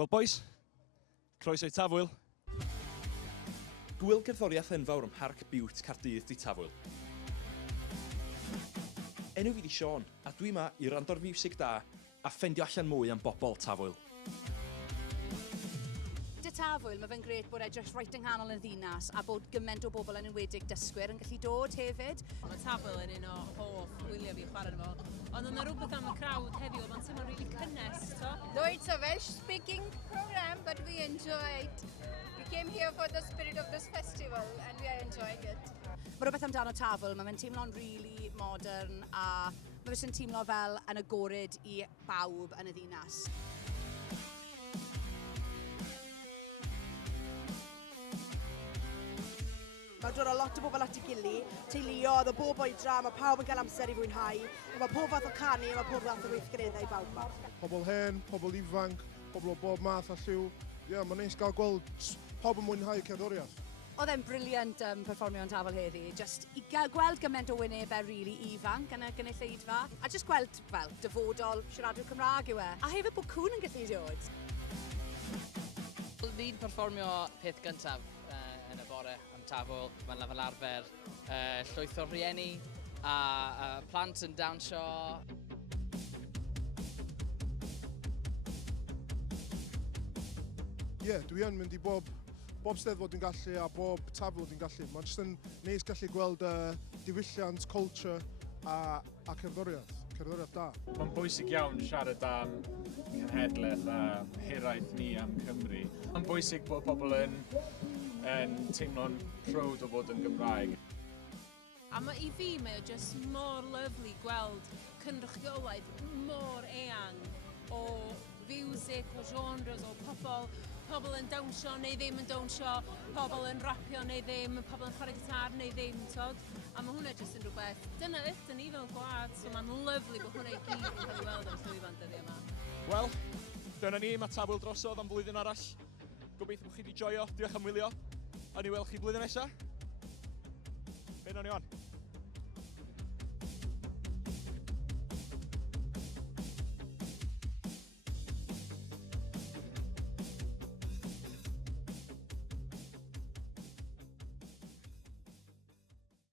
Wel boys, croeso i Tafwyl. Gwyl cerddoriaeth enfawr ym Mharc Biwt Caerdydd di Tafwyl. Enw fi di Sîon, a dwi yma i rando'r miwsig da a ffendio allan mwy am bobl Tafwyl. Dy Tafwyl, mae fe'n gret bod edrych reit yng nghanol y ddinas a bod gymaint o bobl yn enwedig dysgwyr yn gallu dod hefyd. Mae Tafwyl yn un o hoff wyliau fi chwarae fo. Ond yna rhywbeth am y crowd heddiw, mae'n teimlo'n rili cynnes, to? Though it's a Welsh-speaking program, but we enjoyed. We came here for the spirit of this festival and we are enjoying it. Mae rhywbeth amdano Tafwyl, mae fe'n teimlo'n rili modern a mae fe'n teimlo fel yn agored i bawb yn y ddinas. Mae dod o lot o bobl at ei gili, teuluodd o bob oedran, mae pawb yn cael amser i fwynhau, mae pob fath o canu, mae pob fath o weithgareddau i bawb ma. Pobl hen, pobl ifanc, pobl o bob math a lliw. Ie, mae'n neis gael gweld pob yn mwynhau cerddoriaeth. Oedd e'n briliant perfformio yn Tafwyl heddi, just i gweld gymaint o wynebau rili ifanc yn y gynulleidfa, a just gweld fel dyfodol siaradwyr Cymraeg yw e, a hefyd bod cwn yn gallu dod. Ni'n perfformio peth gyntaf yn y bore am Tafwyl. Mae'n fel arfer llwyth o rhieni a plant yn dawnsio. Ie, dwi yn mynd i bob steddfod dwi'n gallu a bob Tafwyl dwi'n gallu. Mae'n jyst yn neis gallu gweld diwylliant, culture a cerddoriaeth da. Mae'n bwysig iawn siarad am cenhedlaeth a hiraeth ni am Cymru. Mae'n bwysig bod pobl yn teimlo'n proud o fod yn Gymraeg. A i fi, mae o just mor lyflu gweld cynrychiolaeth mor eang o fiwsig, o genres, o pobl yn dawnsio neu ddim yn dawnsio, pobl yn rapio neu ddim, pobl yn chwarae gitar neu ddim, tod. A mae hwnna jyst yn rhywbeth. Dyna ydyn ni fel gwlad, so mae'n lyflu bod hwnna i gyd yn cael ei weld am llwyfan dyddiau yma. Wel, dyna ni, mae Tafwyl drosodd am flwyddyn arall. Gobeithio bod chi wedi joio, diolch am wylio, a ni weld chi blwyddyn nesaf. Be wnawn ni wan?